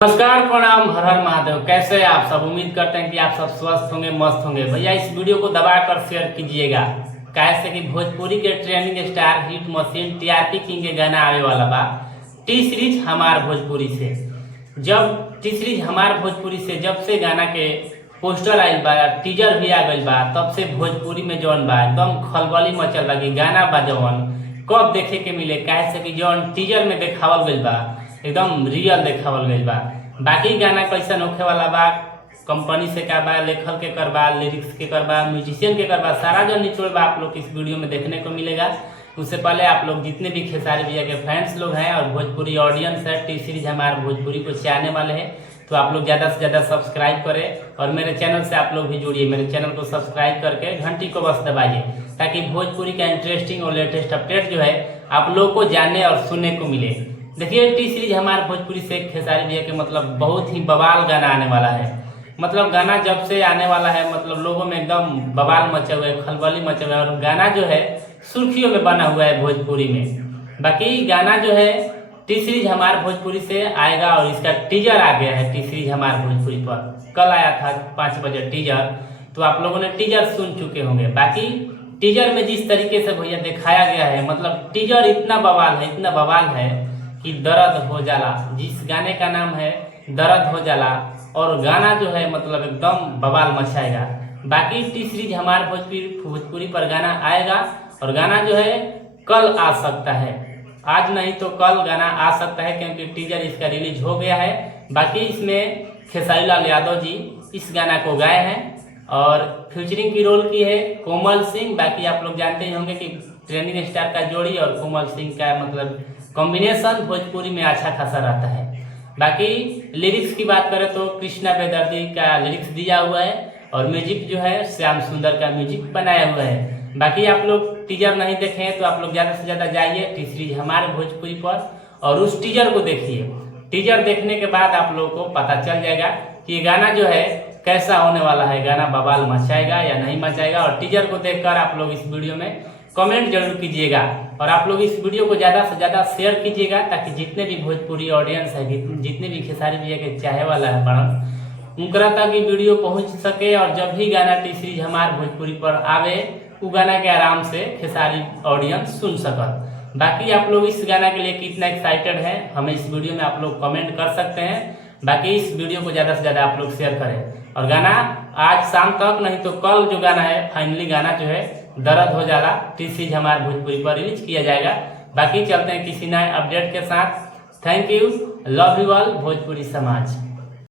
नमस्कार, प्रणाम, हर हर महादेव। कैसे हैं आप सब? उम्मीद करते हैं कि आप सब स्वस्थ होंगे, मस्त होंगे। भैया इस वीडियो को दबाकर शेयर कीजिएगा, कैसे कि भोजपुरी के trending star, hit machine, TRP king के गाना आने वाला बा टी सीरीज हमार भोजपुरी से। जब टी सीरीज हमार भोजपुरी से जब से गाना के पोस्टर आयल बा, टीजर भी आ गइल बा, तब से भोजपुरी में जौन बा एकदम खलबली मचल बा कि गाना बा जौन कब देखे के मिले। कैसे कि जौन टीजर में देखावल गइल बा एकदम रियल देखावल गइल बा। बाकी गाना कैसन होखे वाला बा, कंपनी से का बा, लेखक के करबा, लिरिक्स के करबा, म्यूजिशियन के करबा, सारा जो निचोड़ बा आप लोग इस वीडियो में देखने को मिलेगा। उससे पहले आप लोग जितने भी खेसारी भैया के फैंस लोग हैं और भोजपुरी ऑडियंस है, टी सीरीज हमारे भोजपुरी को चाहने वाले हैं, तो आप लोग ज़्यादा से ज़्यादा सब्सक्राइब करें और मेरे चैनल से आप लोग भी जुड़िए। मेरे चैनल को सब्सक्राइब करके घंटी को बस दबाइए, ताकि भोजपुरी का इंटरेस्टिंग और लेटेस्ट अपडेट जो है आप लोग को जानने और सुनने को मिले। देखिए टी सीरीज हमारे भोजपुरी से खेसारी भैया के मतलब बहुत ही बवाल गाना आने वाला है। मतलब गाना जब से आने वाला है मतलब लोगों में एकदम बवाल मचे हुए, खलबली मचे हुए, और गाना जो है सुर्खियों में बना हुआ है भोजपुरी में। बाकी गाना जो है टी सीरीज हमारे भोजपुरी से आएगा और इसका टीजर आ गया है टी सीरीज हमारे भोजपुरी पर। कल आया था 5 बजे टीजर, तो आप लोगों ने टीजर सुन चुके होंगे। बाकी टीजर में जिस तरीके से भैया दिखाया गया है, मतलब टीजर इतना बवाल है, इतना बवाल है कि दर्द हो जाला। जिस गाने का नाम है दर्द हो जाला, और गाना जो है मतलब एकदम बवाल मचाएगा। बाकी टी सीरीज हमारे भोजपुरी पर गाना आएगा और गाना जो है कल आ सकता है, आज नहीं तो कल गाना आ सकता है, क्योंकि टीजर इसका रिलीज हो गया है। बाकी इसमें खेसारी लाल यादव जी इस गाना को गाए हैं और फ्यूचरिंग की रोल की है कोमल सिंह। बाकी आप लोग जानते ही होंगे कि ट्रेंडिंग स्टार का जोड़ी और कोमल सिंह का मतलब कॉम्बिनेशन भोजपुरी में अच्छा खासा रहता है। बाकी लिरिक्स की बात करें तो कृष्णा बेदर्दी का लिरिक्स दिया हुआ है और म्यूजिक जो है श्याम सुंदर का म्यूजिक बनाया हुआ है। बाकी आप लोग टीजर नहीं देखे हैं तो आप लोग ज़्यादा से ज़्यादा जाइए टी सीरीज हमारे भोजपुरी पर और उस टीजर को देखिए। टीजर देखने के बाद आप लोगों को पता चल जाएगा कि ये गाना जो है कैसा होने वाला है, गाना बवाल मचाएगा या नहीं मचाएगा। और टीजर को देखकर आप लोग इस वीडियो में कमेंट जरूर कीजिएगा और आप लोग इस वीडियो को ज़्यादा से ज़्यादा शेयर कीजिएगा, ताकि जितने भी भोजपुरी ऑडियंस है, जितने भी खेसारी भैया के चाहे वाला है बड़न, उनका तक ये वीडियो पहुंच सके और जब भी गाना टी सीरीज हमारे भोजपुरी पर आवे वो गाना के आराम से खेसारी ऑडियंस सुन सकत। बाकी आप लोग इस गाना के लिए कितना एक्साइटेड है हमें इस वीडियो में आप लोग कमेंट कर सकते हैं। बाकी इस वीडियो को ज़्यादा से ज़्यादा आप लोग शेयर करें और गाना आज शाम तक नहीं तो कल जो गाना है फाइनली गाना जो है दर्द हो जाला टी सीरीज हमारे भोजपुरी पर रिलीज किया जाएगा। बाकी चलते हैं किसी नए अपडेट के साथ। Thank you, love you all Bhojpuri समाज।